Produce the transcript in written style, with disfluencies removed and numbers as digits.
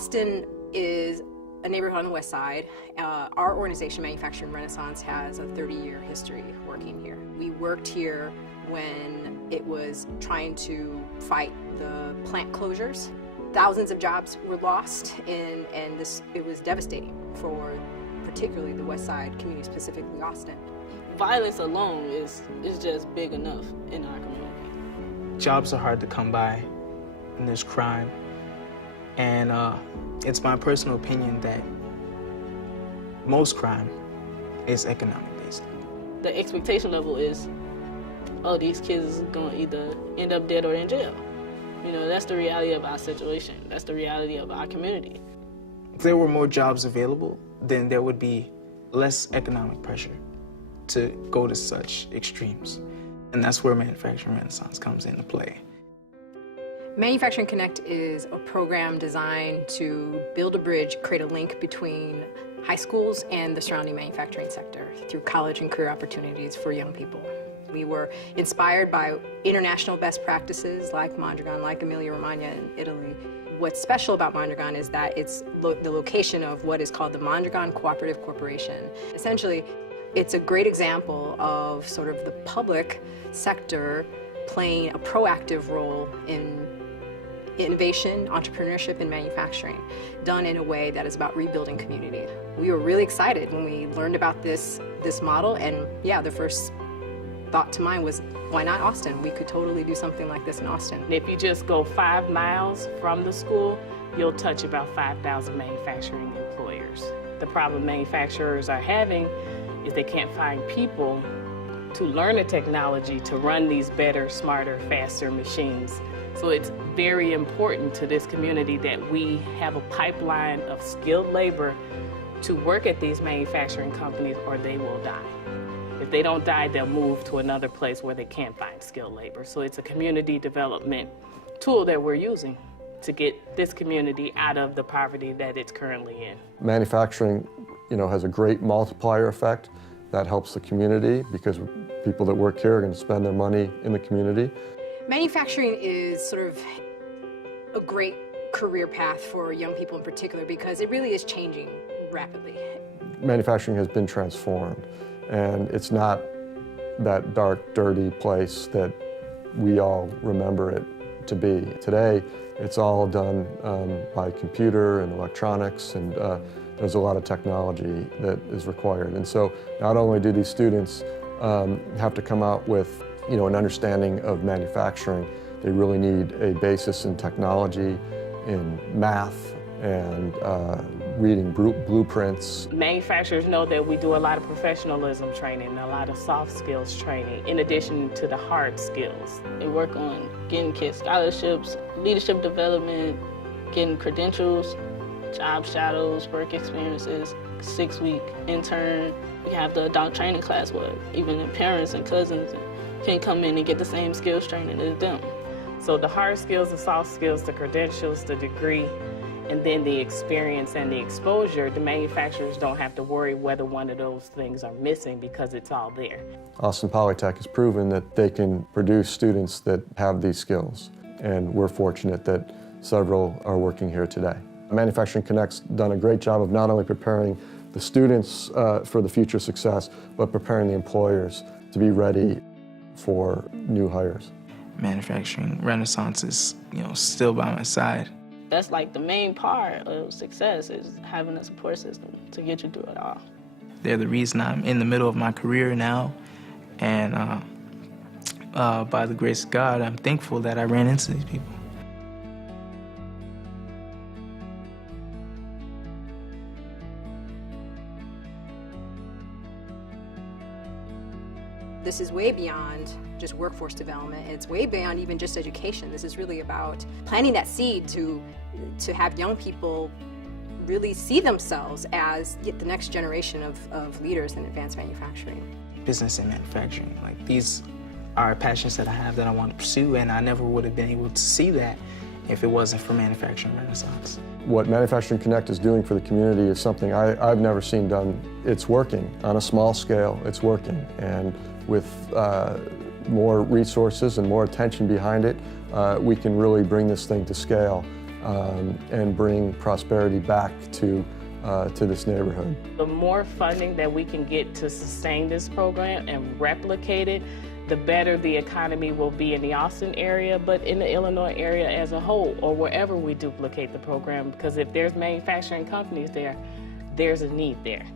Austin is a neighborhood on the west side. Our organization, Manufacturing Renaissance, has a 30-year history working here. We worked here when it was trying to fight the plant closures. Thousands of jobs were lost, and it was devastating for particularly the west side community, specifically Austin. Violence alone is just big enough in our community. Jobs are hard to come by, and there's crime. And it's my personal opinion that most crime is economic based. The expectation level is, oh, these kids are going to either end up dead or in jail. You know, that's the reality of our situation. That's the reality of our community. If there were more jobs available, then there would be less economic pressure to go to such extremes. And that's where Manufacturing Renaissance comes into play. Manufacturing Connect is a program designed to build a bridge, create a link between high schools and the surrounding manufacturing sector through college and career opportunities for young people. We were inspired by international best practices like Mondragon, like Emilia-Romagna in Italy. What's special about Mondragon is that it's the location of what is called the Mondragon Cooperative Corporation. Essentially, it's a great example of sort of the public sector playing a proactive role in innovation, entrepreneurship, and manufacturing, done in a way that is about rebuilding community. We were really excited when we learned about this model, and yeah, the first thought to mind was, why not Austin? We could totally do something like this in Austin. If you just go 5 miles from the school, you'll touch about 5,000 manufacturing employers. The problem manufacturers are having is they can't find people to learn the technology to run these better, smarter, faster machines. So it's very important to this community that we have a pipeline of skilled labor to work at these manufacturing companies, or they will die. If they don't die, they'll move to another place where they can't find skilled labor. So it's a community development tool that we're using to get this community out of the poverty that it's currently in. Manufacturing, has a great multiplier effect that helps the community because people that work here are going to spend their money in the community. Manufacturing is sort of a great career path for young people in particular because it really is changing rapidly. Manufacturing has been transformed, and it's not that dark, dirty place that we all remember it to be. Today, it's all done by computer and electronics, and there's a lot of technology that is required. And so not only do these students have to come out with an understanding of manufacturing, they really need a basis in technology, in math, and reading blueprints. Manufacturers know that we do a lot of professionalism training, a lot of soft skills training, in addition to the hard skills. They work on getting kids scholarships, leadership development, getting credentials, job shadows, work experiences, 6-week intern. We have the adult training class where even the parents and cousins can come in and get the same skills training as them. So the hard skills, the soft skills, the credentials, the degree, and then the experience and the exposure, the manufacturers don't have to worry whether one of those things are missing because it's all there. Austin Polytech has proven that they can produce students that have these skills, and we're fortunate that several are working here today. Manufacturing Connect's done a great job of not only preparing the students for the future success, but preparing the employers to be ready for new hires. Manufacturing Renaissance is, still by my side. That's like the main part of success, is having a support system to get you through it all. They're the reason I'm in the middle of my career now, and by the grace of God, I'm thankful that I ran into these people. This is way beyond just workforce development. It's way beyond even just education. This is really about planting that seed to have young people really see themselves as the next generation of leaders in advanced manufacturing. Business and manufacturing, these are passions that I have that I want to pursue, and I never would have been able to see that if it wasn't for Manufacturing Renaissance. What Manufacturing Connect is doing for the community is something I've never seen done. It's working on a small scale, it's working, and with more resources and more attention behind it, we can really bring this thing to scale and bring prosperity back to this neighborhood. The more funding that we can get to sustain this program and replicate it, the better the economy will be in the Austin area, but in the Illinois area as a whole, or wherever we duplicate the program, because if there's manufacturing companies there, there's a need there.